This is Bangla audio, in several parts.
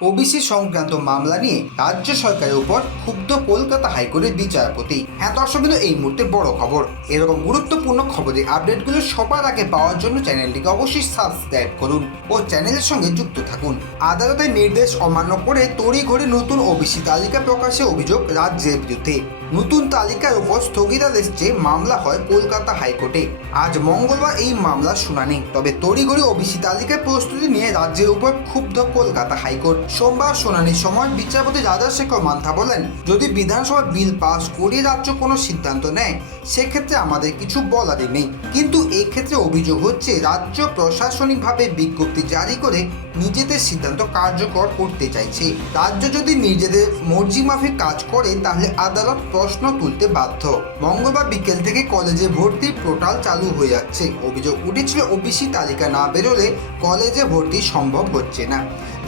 ওবিসি সংক্রান্ত মামলা নিয়ে রাজ্য সরকারের উপর ক্ষুব্ধ কলকাতা হাইকোর্টের বিচারপতি। হ্যাঁ দর্শক এই মুহূর্তে বড় খবর। এরকম গুরুত্বপূর্ণ খবরের আপডেটগুলো সবার আগে পাওয়ার জন্য চ্যানেলটিকে অবশ্যই সাবস্ক্রাইব করুন ও চ্যানেলের সঙ্গে যুক্ত থাকুন। আদালতের নির্দেশ অমান্য করে তড়িঘড়ি নতুন ওবিসি তালিকা প্রকাশে অভিযোগ রাজ্যের বিরুদ্ধে। নতুন তালিকার উপর স্থগিতাদেশ চেয়ে মামলা হয় কলকাতা হাইকোর্টে। আজ মঙ্গলবার এই মামলার শুনানি। তবে তড়িঘড়ি ওবিসি তালিকায় প্রস্তুতি নিয়ে রাজ্যের উপর ক্ষুব্ধ কলকাতা হাইকোর্ট। সোমবার শুনানির সময় বিচারপতি রাজাশেখর মান্থা বলেন, যদি বিধানসভা বিল পাস করে রাজ্য কোনো সিদ্ধান্ত নেয়, সেক্ষেত্রে আমাদের কিছু বলারই নেই। কিন্তু এক্ষেত্রে অভিযোগ হচ্ছে, রাজ্য প্রশাসনিকভাবে বিজ্ঞপ্তি জারি করে নিজেদের সিদ্ধান্ত কার্যকর করতে চাইছে। রাজ্য যদি নিজেদের মর্জি মাফিক কাজ করে, তাহলে আদালত প্রশ্ন তুলতে বাধ্য। মঙ্গলবার বিকেল থেকে কলেজে ভর্তির পোর্টাল চালু হয়ে যাচ্ছে। অভিযোগ উঠেছিল, ওবিসি তালিকা না বেরোলে কলেজে ভর্তি সম্ভব হচ্ছে না।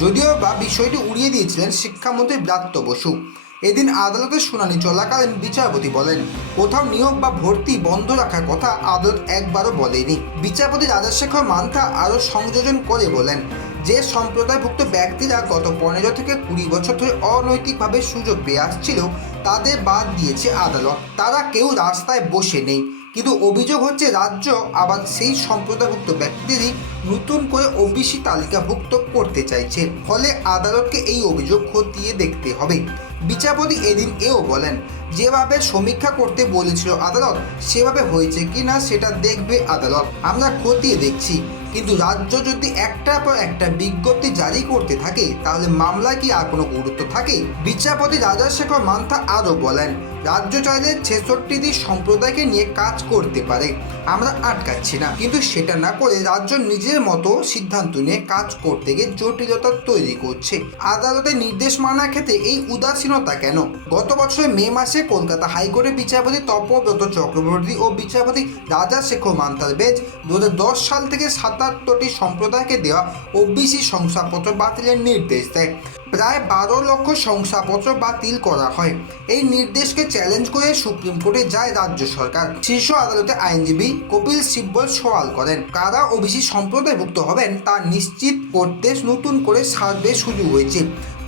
যদিও বা বিষয়টি উড়িয়ে দিয়েছিলেন শিক্ষামন্ত্রী ব্রাত্য বসু। এদিন আদালতের শুনানি চলাকালীন বিচারপতি বলেন, কোথাও নিয়োগ বা ভর্তি বন্ধ রাখার কথা আদালত একবারও বলেনি। বিচারপতি রাজশেখর মান্থা আরও সংযোজন করে বলেন যে সম্প্রদায়ভুক্ত ব্যক্তিরা গত পনেরো থেকে কুড়ি বছর ধরে অনৈতিকভাবে সুযোগ পেয়ে আসছিল, তাদের বাদ দিয়েছে আদালত। তারা কেউ রাস্তায় বসে নেই। কিন্তু অভিযোগ হচ্ছে, রাজ্য আবার সেই সম্প্রদায়ভুক্ত ব্যক্তিদেরই নতুন করে ওবিসি তালিকাভুক্ত করতে চাইছে। ফলে আদালতকে এই অভিযোগ খতিয়ে দেখতে হবে। বিচারপতি এদিন এও বলেন, যেভাবে সমীক্ষা করতে বলেছিল আদালত, সেভাবে হয়েছে কি না সেটা দেখবে আদালত। আমরা খতিয়ে দেখছি। কিন্তু রাজ্য যদি একটা পর একটা বিজ্ঞপ্তি জারি করতে থাকে, তাহলে মামলায় কি আর কোনো গুরুত্ব থাকে? বিচারপতি রাজাশেখর মান্থা আরও বলেন, রাজ্য চাইলে ছেষট্টি দিন সম্প্রদায়কে নিয়ে কাজ করতে পারে। আমরা আটকাচ্ছি না। কিন্তু সেটা না করে রাজ্য নিজের মতো সিদ্ধান্ত নিয়ে কাজ করতে গিয়ে জটিলতা তৈরি করছে। আদালতের নির্দেশ মানার ক্ষেত্রে এই উদাসীনতা কেন? গত বছরের মে মাসে কলকাতা হাইকোর্টের বিচারপতি তপব্রত চক্রবর্তী ও বিচারপতি রাজা শেখর মান্তার বেঞ্চ দু সাল থেকে সাতাত্তরটি সম্প্রদায়কে দেওয়া ওবিসি শংসাপত্র বাতিলের নির্দেশ দেয়। প্রায় বারো লক্ষ শংসাপত্র বাতিল করা হয়। এই নির্দেশকে চ্যালেঞ্জ করে সুপ্রিম কোর্টে যায় রাজ্য সরকার। শীর্ষ আদালতে আইনজীবী কপিল সিব্বল সওয়াল করেন, কারা ওবিসি সম্প্রদায়ভুক্ত হবেন তা নিশ্চিত করতে নতুন করে সার্ভে শুরু হয়েছে।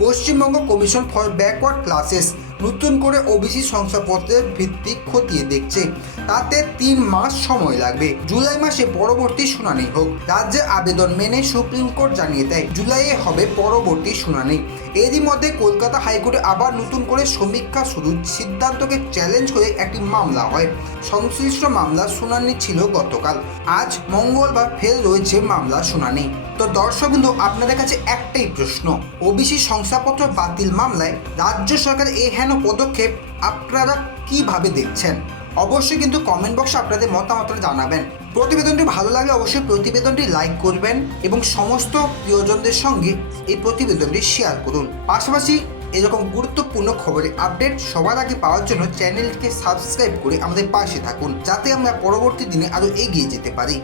Paschimbanga commission for backward classes নতুন করে ওবিসি শংসাপত্রের ভিত্তি খতিয়ে দেখছে। তাতে তিন মাস সময় লাগবে। জুলাই মাসে পরবর্তী শুনানি হোক। রাজ্যে আবেদন মেনে সুপ্রিম কোর্ট জানিয়ে দেয়, জুলাইয়ে হবে পরবর্তী শুনানি। এরই মধ্যে কলকাতা হাইকোর্টে আবার নতুন করে সমীক্ষা শুরু। সিদ্ধান্তকে চ্যালেঞ্জ করে একটি মামলা হয়। সংশ্লিষ্ট মামলার শুনানি ছিল গতকাল। আজ মঙ্গলবার ফের রয়েছে মামলার শুনানি। তো দর্শকবৃন্দ, আপনাদের কাছে একটাই প্রশ্ন। ওবিসি শংসাপত্র বাতিল মামলায় রাজ্য সরকার এ হেন পদক্ষেপ আপনারা কীভাবে দেখছেন? অবশ্যই কিন্তু কমেন্ট বক্সে আপনাদের মতামতটা জানাবেন। প্রতিবেদনটি ভালো লাগলে অবশ্যই প্রতিবেদনটি লাইক করবেন এবং সমস্ত প্রিয়জনদের সঙ্গে এই প্রতিবেদনটি শেয়ার করুন। পাশাপাশি এরকম গুরুত্বপূর্ণ খবরের আপডেট সবার আগে পাওয়ার জন্য চ্যানেলটিকে সাবস্ক্রাইব করে আমাদের পাশে থাকুন, যাতে আমরা পরবর্তী দিনে আরও এগিয়ে যেতে পারি।